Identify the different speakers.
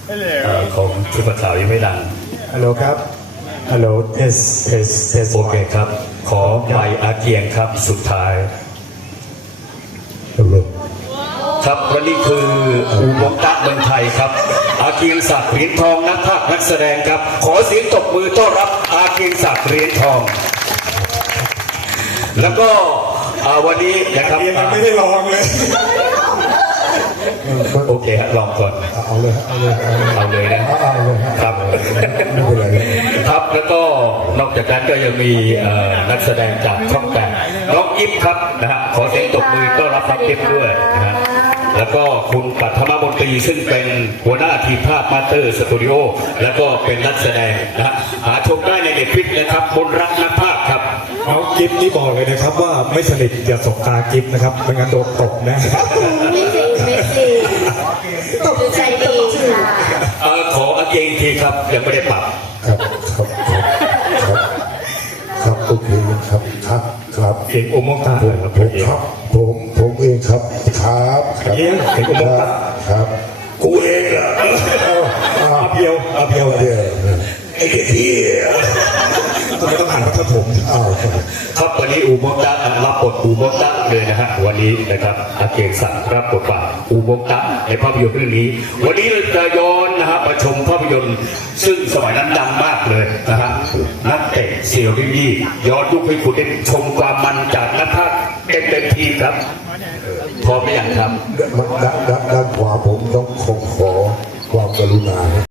Speaker 1: ของที่ประสาวยังไม่ดัง
Speaker 2: ฮัลโหลครับฮัลโหลเทสเทส
Speaker 1: โอเคครับ ขอไมค์อาเกียงครับสุดท้าย
Speaker 2: ฮัลโหล
Speaker 1: ครับวันนี้คืออูบงตะเมืองไทยครับอาเกียงศักดิ์เหรียญทองนักพากย์นักแสดงครับขอเสียงตบมือต้อนรับอาเกียงศักดิ์เหรียญทอง แล้วก็วันนี้นะครับ
Speaker 2: ยังไม่ได้ลองเลย
Speaker 1: โอเคฮะลองก่อน
Speaker 2: เอาเลยเอาเลยเอาเลย
Speaker 1: เอาเลยนะ
Speaker 2: เอาเลย
Speaker 1: ครับ
Speaker 2: ไม่เป็นไรเลย
Speaker 1: ครับแล้วก็นอกจากนั้นก็ยังมีนักแสดงจากช่องแปดน้องกิ๊บครับนะฮะขอเสียงตบมือต้อนรับน้องกิ๊บด้วยนะฮะแล้วก็คุณปัทมมนตรีซึ่งเป็นหัวหน้าทีมภาพมาสเตอร์สตูดิโอแล้วก็เป็นนักแสดงนะฮะหาชมได้ในเน็ตฟลิกซ์นะครับบนรักนักภาพครับ
Speaker 2: น้องกิฟนี่บอกเลยนะครับว่าไม่สนิทอย่าสบตากิฟนะครับไม่งั้นโดนตบนะ
Speaker 3: ไม่สิตกใจดีค่ะ
Speaker 1: ขออาเกงทีครับยังไม่ได้ปรับ
Speaker 4: ครับโอเคครับ
Speaker 2: เสียงโอโมตา
Speaker 4: ผมครับผมเองครับครับครับ
Speaker 2: เสียงโอโมตา
Speaker 4: ครับกูเองอ่ะ
Speaker 2: อาเพียว
Speaker 4: เดี๋ยวไอ้เด็กพี่
Speaker 2: ทำไมต้องหันมาทับผม
Speaker 4: อ้าว
Speaker 1: ครับวันนี้อูบงตะรับบทอูบงตะเลยนะฮะวันนี้นะครับอาเกงศักดิ์รับบทบาทอูบงตะในภาพยนตร์เรื่องนี้ วันนี้เราจะย้อนนะฮะมาชมภาพยนตร์ซึ่งสมัยนั้นดังมากเลยนะฮะนักเตะเสี่ยวดิวี่ย้อนยุคให้คุณได้ชมความมันจากนักพากย์เต็มทีครับพร้อมหรือยังครับ
Speaker 4: ด้านขวาผมต้องขอความกรุณา